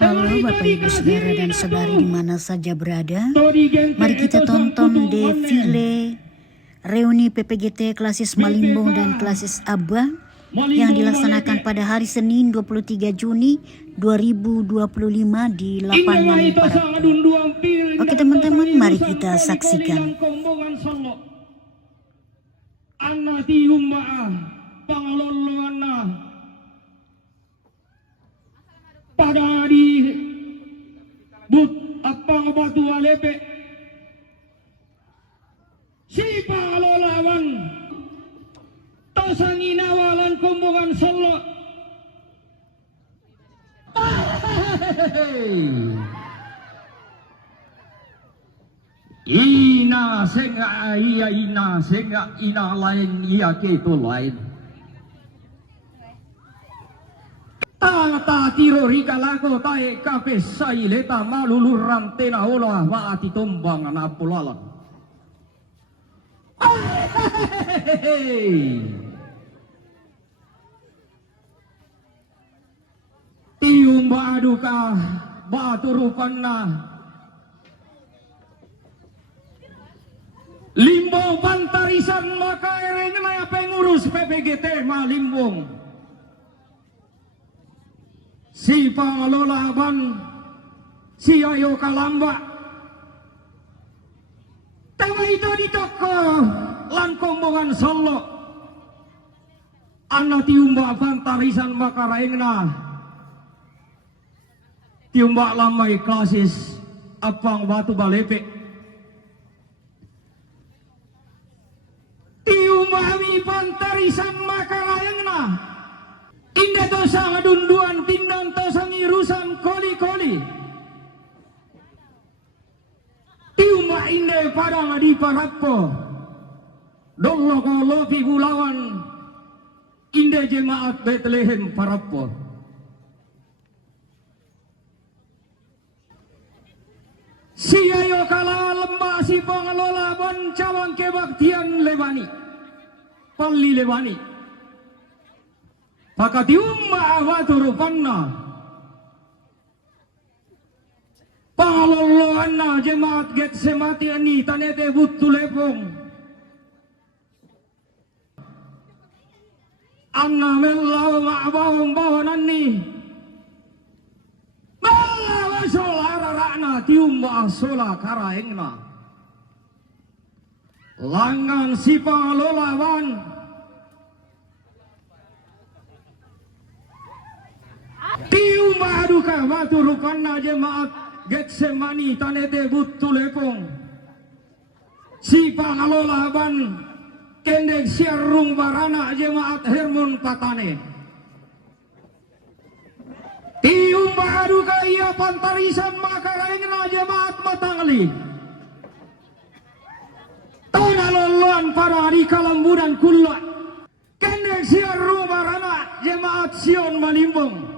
Halo Bapak Ibu Saudara dan Saudari di mana saja berada. Mari kita tonton defile reuni PPGT Klasis Malimbong dan Klasis Aba yang dilaksanakan pada hari Senin 23 Juni 2025 di lapangan Parappo. Oke teman-teman, mari kita saksikan. Pada di but apang batu alepe si palolawan tasangin awalan kombongan solo ina senga iya ina senga ina lain iya keto lain ta tiro rika lako tae kafe sai leta maluluran tena olah waati tombangan apulala tium baduka baturupanna limbo pantarisan maka erenya pengurus PPGT Malimbong si pangalolaban si ayo kalamba tema itu di toko lan kombongan solo anak tiumba pantarisan makaraengna tiumba lamai klasis apang batu balepe tiumba mi pantarisan makaraengna indah tosang adunduan tindang tosang irusan koli-koli tiuma indah padang di Parappo dolo kolopi gulawan indah jemaat Bethlehem Parappo siayo kala lembah si pengelola cawang kebaktian lewani pali lewani pakati umma awaturupanna pangaloloanna jemaat Getsemati ani tanete buttu lepong anna mellau ma'bawang bawananni mellau solara rakna tiumba sola karaengna langan si pangalolawan tiuma aduka maturupanna jemaat Getsemani tanete buttu lepong si pangalolaban kendek siarrung barana jemaat Hermon Patane tiuma aduka ia pantarisan makaraengna jemaat Matangli tanaloluan para di Kalambudan kulla kendek siarrung barana jemaat Sion Malimbong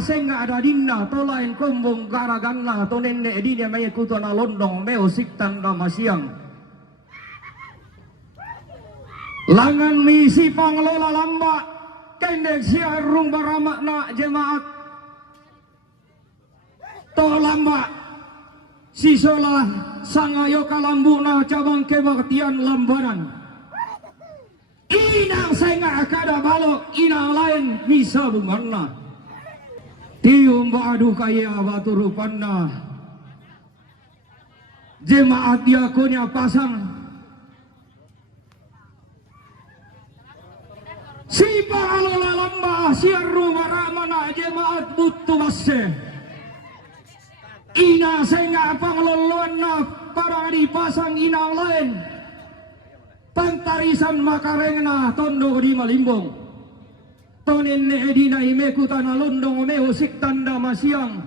senga ada dinda tolain kombong garaganna to nenne edine may kutona londong meo siktan na masiang langan misi panglola lamba kendek siarung baramakna jemaat to lamba sisola sangayo kalambuna cabang kebaktian lambanan inang senga kada balok inang lain bisa bunganna tium badu kaya baturupanna jemaat diakonya pasang si pangalola lamba siarru maramana jemaat buttu basse ina senga pangloloanna para dipasang inang lain pantarisan makarengna tondo di Malimbong tonen edina imeku tanah londong meo siktan da masiang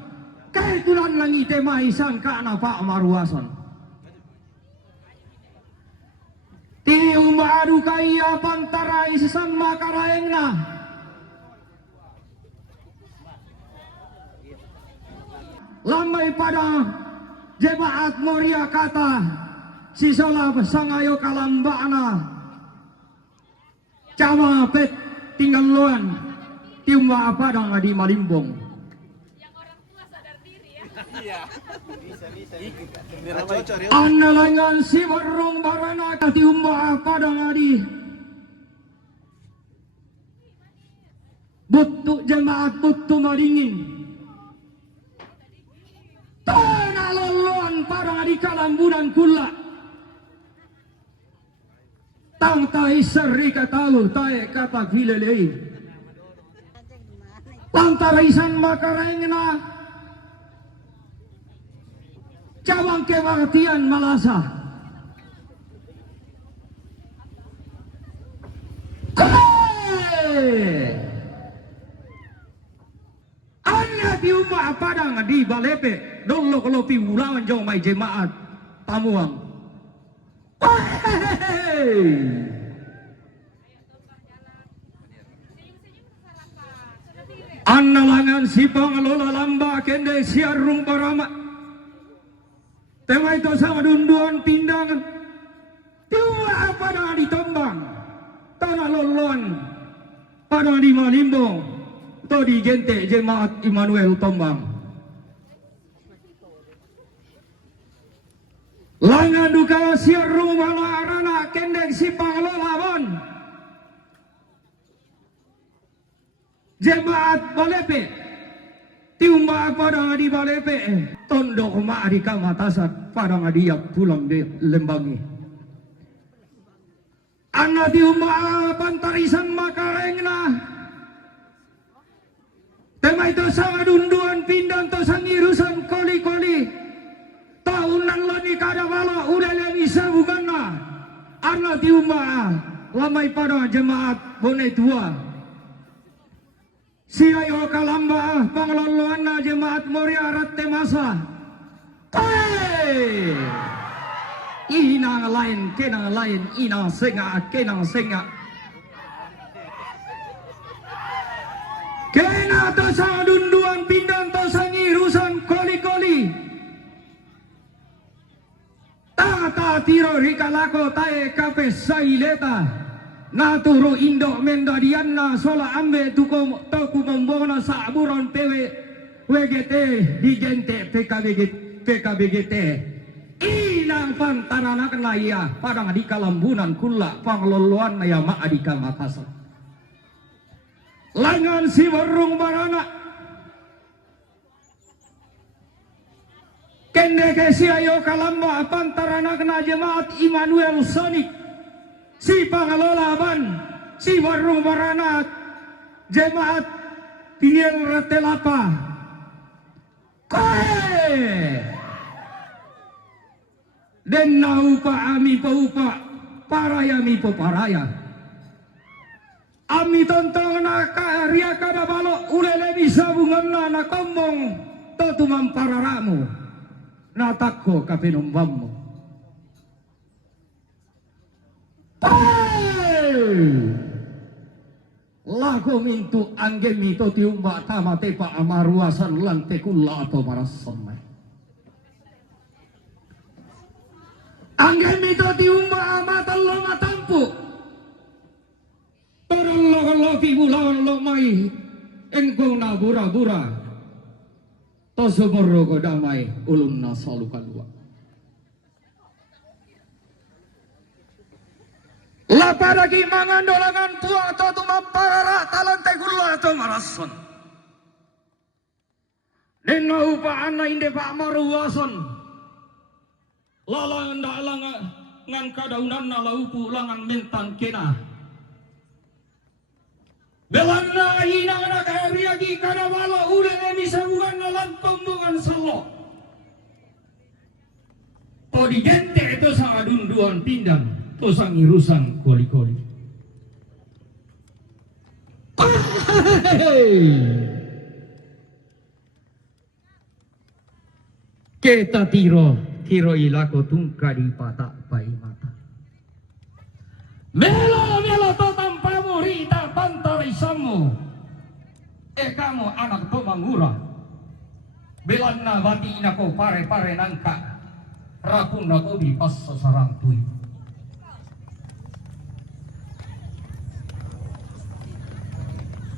kaitulan langi temaisan kana Pak Maruasan tium adu kaya pantarai sesan makaraengna lamai pada jemaat Moria kata sisola sangayo kalambana cawa pet tinggal luan tium tiumba padang di Malimbong. Analangan si warung barana tiumba padang di butuh jemaat butuh maringin. Tanah loluan padang di kalambunan kula. Tang tai seri katalu tai kata vilelei. Lantarisan makarengna cawang kewartian malasa. Anak di rumah padang di Balepe dulu kalau pi ulawan jauh mai jemaat tamuang. Analangan si pengelola lamba kende siarung parama. Tema itu sama dunduan pindangan. Tiwa apa dah ditombang. Tanah loluan pada di Malimbong. To di gente jemaat Immanuel Tombang. Langan duka siarung malarana kende si pengelola bon. Jemaat Balepe tiumba padang di Balepe tondok mak di kamatasan padang dia pulang di Lembangi anak tiumba pantarisan makarengna tema itu sangat dunduan pindan to sangirusan koli-koli tahunan lani kada wala udah lagi sabukanna anak tiumba lamai pada jemaat bone tua. Siayo kalamba pengelolaan jemaat Moria Ratte Masa. Inang lain, kenang lain, inang senga, kenang senga. Kena to sang dunduan pindan to sangi rusan koli-koli. Tata tiro rikalako tae kape saileta. Naturo indo mendadianna sola ambe tuko toku membona saburon pewe WGT di gente PKBGT inang pantarana kena iya padang di kalambunan kula pangloluan ya ma adika Makassar langan si warung barana kende kesi ayo kalamba pantarana kena jemaat Immanuel Sonik si pengelola ban, si warung baranat, jemaat Piniel Ratelapa. Den naupa ami paupa, paraya mi paraya. Ami tontong na karya kada balok ulele bisa bungan na kombong totumam pararamu. Natakko kapinumbammu. Lagu mintu angge mito tiumba tama tepa amaruasan lante kulla atau marasomai. Angge mito tiumba amatan lo matampu. Torong lo fibulawan lo mai engkong na bura-bura. To sumurro ko damai ulun na salukan luar. Lapada ki mangan dolangan tua atau tumamparara talante gula atau marason. Denga upaan na inde pa maruwason. Lalangan dalangan ngan kadaunan na laupu langan mentang kena. Belanda ina na kariagi kada wala ule bisa bukan nalan pembungan selo. To di gente itu sangat dunduan pindan. Tosang irusan koli-koli. Kita tiro ilako tungka di patak pai mata. Melo totampamu rita pantarisamu. Kamu anak to mangura. Belanna bati inako pare-pare nangka. Rakun nako di pas sasarang tui.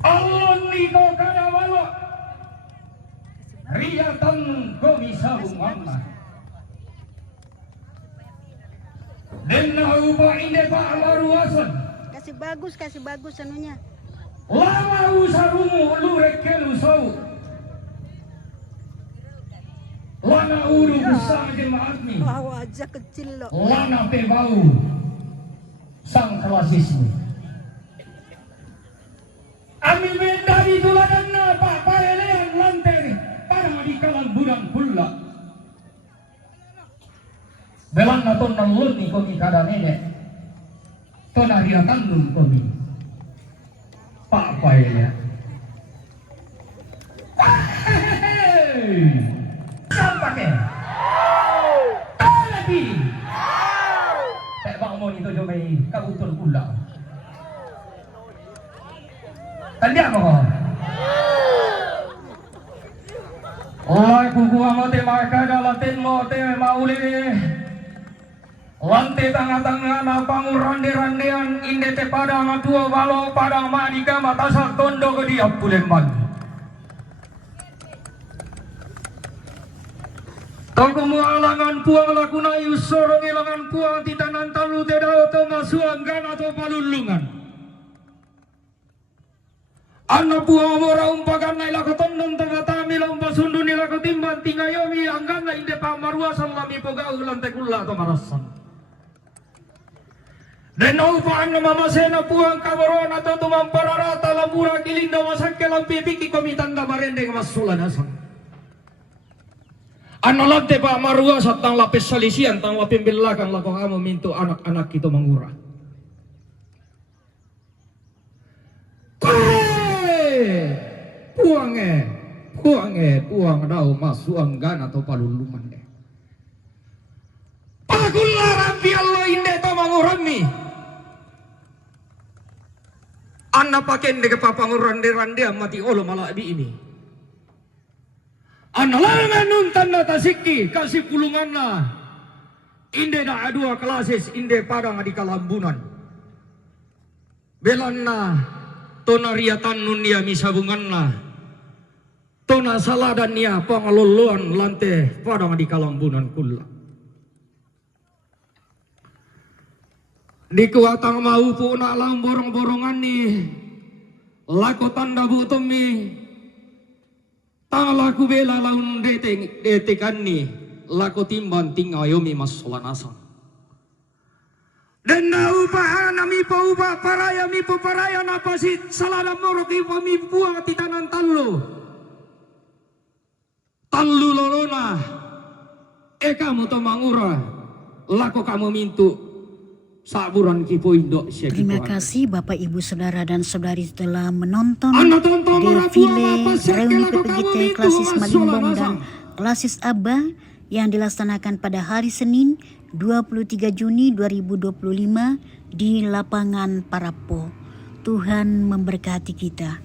Alon niko kada walo. Riyatan komisa bungamma. Denna upa inde pa amaruasan. Kasih bagus anunya. Lama usarumu lurek kelu sau. Lana uru besar jemaatni. Wow, aja kecil loh. Lana pebau sang kelasismu. Ami mendari tuladanna pak paelean lantai para di kalang budang pula. Belang naton nalun ni komi kada nenek. Tona dia tandung komi. Pak paelea. Sampai ke? Lagi. Tak bangun itu jomai kau utul pula. Tadi apa kau? Oh, kuku amate maka dalatin mote mauli. Lantai tengah-tengah na pangurande-randean inde te padang dua walo padang madika matasak tondo ke dia pulemban. Toko mualangan puang lakuna yusorong ilangan puang titanan talu tedao to masuanggan atau palulungan. Anak puang mora umpakan na ilako tondong tamatami lomba sundu nilako timban tingayomi anggan na inde pamarua salami pogau lantai kula atau marasan. Dan upaan na mamasena puang kabaron atau tumampararata lambura kilinda masakya lampipiki komitanda marendeng masulanasan. Analag te pa marua sa tang lapis salisian tang lapimbilakan lako kamu minto anak-anak itu mangura. Puang daw masuanggan atau paluluman de. Pagularan bialo inde to mangurami. Anna paken de kapapangurande-rande mati olo malabi ini. Analangan nun tanda tasiki kasih pulungan na inde da dua klasis inde padang di kalambunan belan na tona riatan nun dia misabungan na tona saladan nia pangaluluan lante padang di kalambunan kula di kuatang mau po na lang borong-borongan ni lako tanda butumi laku bela laun detekan ni laku timban tingayomi masolanasan. Dan na upahan mi pa upa paraya mi pa paraya na pasit salala morok ipa mi puang titanan tallo. Tallo lolona. Kamu to mangura. Laku kamu mintu saburan kipo indo. Terima kasih Bapak Ibu Saudara dan Saudari telah menonton defile reuni PPGT Klasis Malimbong dan Klasis Aba yang dilaksanakan pada hari Senin 23 Juni 2025 di lapangan Parapo. Tuhan memberkati kita.